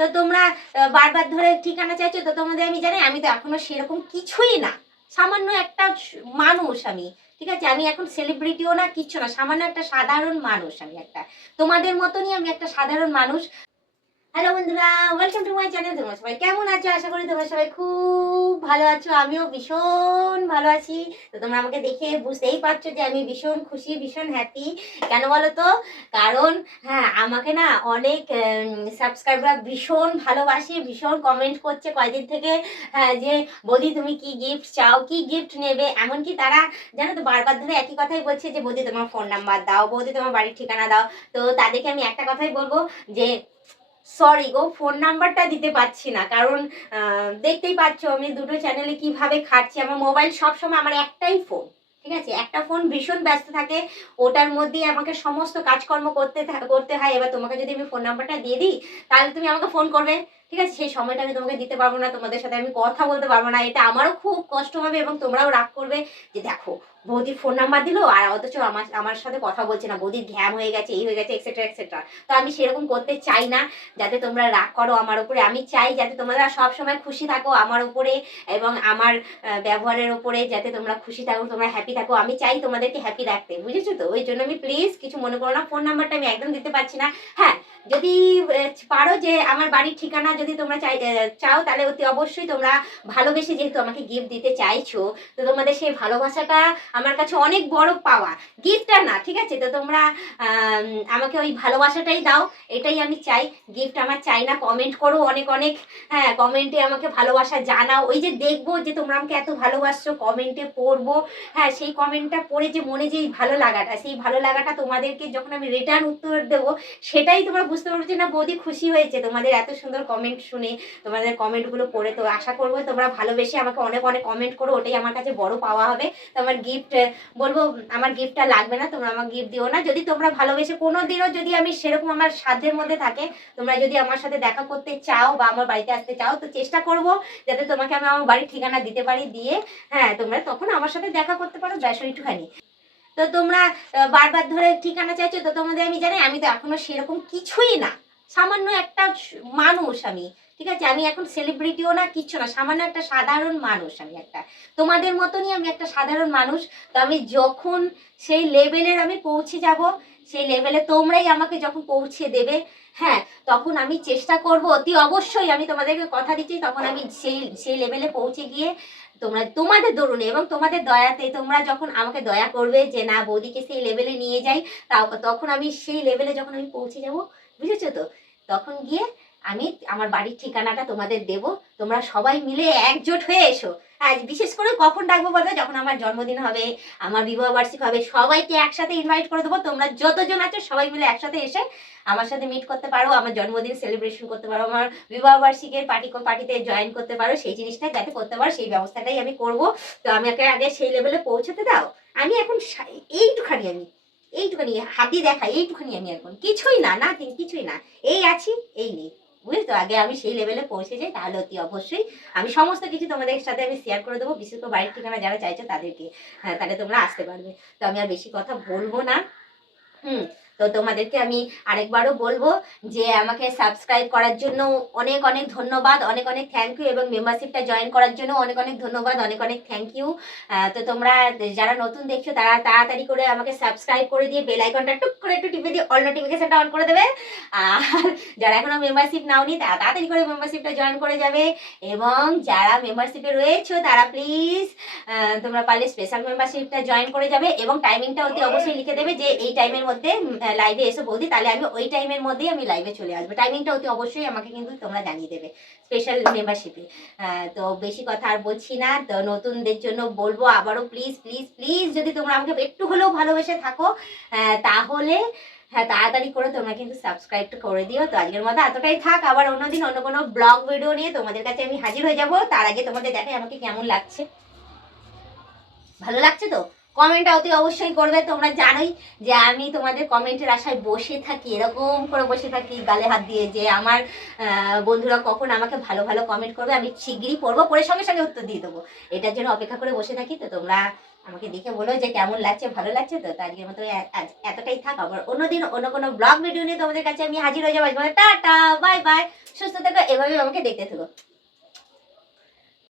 তো তোমরা বারবার ধরে ঠিকানা চাইছো, তো তোমাদের আমি জানি, আমি তো এখনও সেরকম কিছুই না। সামান্য একটা মানুষ আমি, ঠিক আছে? আমি এখন সেলিব্রিটিও না, কিচ্ছু না, সামান্য একটা সাধারণ মানুষ আমি একটা। তোমাদের মতনই আমি একটা সাধারণ মানুষ। হ্যালো বন্ধুরা ওয়েলকাম টু মাই চ্যানেল তোমরা সবাই কেমন আছো? আশা করি তোমরা সবাই খুব ভালো আছো, আমিও ভীষণ ভালো আছি। তো তোমরা আমাকে দেখে বুঝতেই পারছ যে আমি ভীষণ খুশি, ভীষণ হ্যাপি কেন বলো তো কারণ হ্যাঁ আমাকে না অনেক সাবস্ক্রাইবার ভীষণ ভালোবাসে, ভীষণ কমেন্ট করছে কয়েকদিন থেকে হ্যাঁ যে, বৌদি, তুমি কি গিফট চাও? কি গিফট নেবে? এমনকি তারা, জানো তো, বারবার ধরে একই কথাই বলছে যে, বৌদি, তোমার ফোন নাম্বার দাও, বৌদি, তোমার বাড়ির ঠিকানা দাও। তো তাদেরকে আমি একটা কথাই বলব যে সরি গো ফোন নাম্বারটা দিতে পারছি না। কারণ দেখতেই পাচ্ছ আমি দুটো চ্যানেলে কীভাবে খাটছি। আমার মোবাইল সবসময় আমার একটাই ফোন ঠিক আছে? একটা ফোন ভীষণ ব্যস্ত থাকে, ওটার মধ্যেই আমাকে সমস্ত কাজকর্ম করতে করতে হয়। এবার তোমাকে যদি আমি ফোন নাম্বারটা দিয়ে দিই, তাহলে তুমি আমাকে ফোন করবে। ঠিক আছে, সেই সময়টা আমি তোমাকে দিতে পারব না, তোমাদের সাথে আমি কথা বলতে পারব না, এটা আমারও খুব কষ্ট হবে এবং তোমরাও রাগ করবে যে দেখো, বৌদির ফোন নাম্বার দিলো আর অথচ আমার আমার সাথে কথা বলছে না, বৌদির ঘ্যাম হয়ে গেছে, এই হয়ে গেছে এক্সেট্রা এক্সেট্রা তো আমি সেরকম করতে চাই না, যাতে তোমরা রাগ করো আমার উপরে। আমি চাই যাতে তোমরা সব সময় খুশি থাকো আমার উপরে এবং আমার ব্যবহারের উপরে, যাতে তোমরা খুশি থাকো, তোমরা হ্যাপি থাকো। আমি চাই তোমাদেরকে হ্যাপি রাখতে, বুঝেছ তো? ওই জন্য আমি প্লিজ কিছু মনে করো না ফোন নাম্বারটা আমি একদম দিতে পারছি না। হ্যাঁ যদি পারো যে আমার বাড়ির ঠিকানা যদি তোমরা চাই চাও, তাহলে অতি অবশ্যই তোমরা ভালোবেসে যেহেতু আমাকে গিফট দিতে চাইছো, তো তোমাদের সেই ভালোবাসাটা আমার কাছে অনেক বড় পাওয়া। গিফটটা না, ঠিক আছে? তো তোমরা আমাকে ওই ভালোবাসাটাই দাও, এটাই আমি চাই। গিফট আমার চাই না কমেন্ট করো অনেক অনেক। হ্যাঁ কমেন্টে আমাকে ভালোবাসা জানাও। ওই যে দেখব যে তোমরা আমাকে এত ভালোবাসছো কমেন্টে পড়ব। হ্যাঁ সেই কমেন্টটা পড়ে যে মনে যে ভালো লাগাটা, সেই ভালো লাগাটা তোমাদেরকে যখন আমি রিটার্ন উত্তর দেবো, সেটাই তোমরা বুঝতে পারছ না, বৌদি খুশি হয়েছে। তোমাদের এত সুন্দর কমেন্ট শুনে তোমাদের কমেন্টগুলো পড়ে। তো আশা করব তোমরা ভালোবেসে আমাকে অনেক অনেক কমেন্ট করো, ওটাই আমার কাছে বড় পাওয়া হবে। তো আমার গিফট বলব, আমার গিফটটা লাগবে না, তোমরা আমার গিফট দিও না। যদি তোমরা ভালোবেসে কোনো দিনও যদি আমি সেরকম আমার সাধ্যের মধ্যে থাকে, তোমরা যদি আমার সাথে দেখা করতে চাও বা আমার বাড়িতে আসতে চাও, তো চেষ্টা করব যাতে তোমাকে আমি আমার বাড়ির ঠিকানা দিতে পারি, দিয়ে হ্যাঁ তোমরা তখন আমার সাথে দেখা করতে পারো, ব্যাস একটুখানি তো তোমরা বারবার ধরে ঠিকানা চাইছো, তো তোমাদের আমি জানি আমি তো এখনও সেরকম কিছুই না। সামান্য একটা মানুষ আমি, ঠিক আছে? আমি এখন সেলিব্রিটিও না, কিচ্ছু না, সামান্য একটা সাধারণ মানুষ আমি একটা। তোমাদের মতনই আমি একটা সাধারণ মানুষ, তো আমি যখন সেই লেভেলের আমি পৌঁছে যাব, সেই লেভেলে তোমরাই আমাকে যখন পৌঁছে দেবে হ্যাঁ তখন আমি চেষ্টা করব, অতি অবশ্যই আমি তোমাদেরকে কথা দিচ্ছি, তখন আমি সেই সেই লেভেলে পৌঁছে গিয়ে তোমরা, তোমাদের দরুনে এবং তোমাদের দয়াতে তোমরা যখন আমাকে দয়া করবে যে না, বৌদিকে সেই লেভেলে নিয়ে যাই, তাও, তখন আমি সেই লেভেলে যখন আমি পৌঁছে যাব, বুঝেছ তো? তখন গিয়ে আমি আমার বাড়ির ঠিকানাটা তোমাদের দেব। তোমরা সবাই মিলে একজোট হয়ে এসো। আর বিশেষ করে কখন ডাকবো বলতে যখন আমার জন্মদিন হবে, আমার বিবাহ বার্ষিক হবে, সবাইকে একসাথে ইনভাইট করে দেবো। তোমরা যতজন আছো সবাই মিলে একসাথে এসে আমার সাথে মিট করতে পারো, আমার জন্মদিন সেলিব্রেশন করতে পারো, আমার বিবাহ বার্ষিকের পার্টি পার্টিতে জয়েন করতে পারো। সেই জিনিসটা যাতে করতে পারো, সেই ব্যবস্থাটাই আমি করব। তো আমি আমাকে আগে সেই লেভেলে পৌঁছাতে দাও। আমি এখন এইটুখানি আমি এইটুখানি হাতি দেখা, এইটুখানি আমি এখন। কিছুই না না কিছুই না। এই আছি, এই নেই। বুঝলি তো আগে আমি সেই লেভেলে পৌঁছে যাই, তাহলে অতি অবশ্যই আমি সমস্ত কিছু তোমাদের সাথে আমি শেয়ার করে দেবো। বিশেষ করে বাড়ির ঠিকানা যারা চাইছো তাদেরকে হ্যাঁ তাহলে তোমরা আসতে পারবে। তো আমি আর বেশি কথা বলব না। হুম, তো তোমাদেরকে আমি আরেকবারও বলব যে আমাকে সাবস্ক্রাইব করার জন্য অনেক অনেক ধন্যবাদ, অনেক অনেক থ্যাংক ইউ এবং মেম্বারশিপটা জয়েন করার জন্য অনেক অনেক ধন্যবাদ, অনেক অনেক থ্যাংক ইউ তো তোমরা যারা নতুন দেখছ তারা তাড়াতাড়ি করে আমাকে সাবস্ক্রাইব করে দিয়ে বেল আইকনটা টুক করে একটু টিপে দিয়ে অল নোটিফিকেশনটা অন করে দেবে। আর যারা এখনও মেম্বারশিপ নাও নাওনি তারা তাড়াতাড়ি করে মেম্বারশিপটা জয়েন করে যাবে এবং যারা মেম্বারশিপে রয়েছো তারা প্লিজ তোমরা পারলে স্পেশাল মেম্বারশিপটা জয়েন করে যাবে এবং টাইমিংটা অতি অবশ্যই লিখে দেবে যে এই টাইমের মধ্যে লাইভে এসে বৌদি তাহলে আমি ওই টাইমের মধ্যেই আমি লাইভে চলে আসব। টাইমিংটা অতি অবশ্যই আমাকে কিন্তু তোমরা জানিয়ে দেবে স্পেশাল মেম্বারশিপে তো বেশি কথা আর বলছি না, তো নতুনদের জন্য বলব আবারও প্লিজ প্লিজ প্লিজ যদি তোমরা আমাকে একটু হলেও ভালোবেসে থাকো তাহলে হ্যাঁ তাড়াতাড়ি করে তোমরা কিন্তু সাবস্ক্রাইব করে দিও। তো আজকের মতো এতটাই থাক। আবার অন্যদিন অন্য কোনো ব্লগ ভিডিও নিয়ে তোমাদের কাছে আমি হাজির হয়ে যাব। তার আগে তোমাদের দেখাই আমাকে কেমন লাগছে। ভালো লাগছে তো? কমেন্টটা অতি অবশ্যই করবে। তোমরা জানোই যে আমি তোমাদের কমেন্টের আশায় বসে থাকি, এরকম করে বসে থাকি গালে হাত দিয়ে যে আমার বন্ধুরা কখন আমাকে ভালো ভালো কমেন্ট করবে, আমি শিগগিরই পড়ব পরে সঙ্গে সঙ্গে উত্তর দিয়ে দেবো। এটার জন্য অপেক্ষা করে বসে থাকি। তো তোমরা আমাকে দেখে বলো যে কেমন লাগছে, ভালো লাগছে? তো আজকের মতো এতটাই থাক। আবার অন্যদিন অন্য কোনো ব্লগ ভিডিও নিয়ে তোমাদের কাছে আমি হাজির হয়ে যাব। টাটা বাই বাই সুস্থ থেকো এভাবে আমাকে দেখতে থাকো।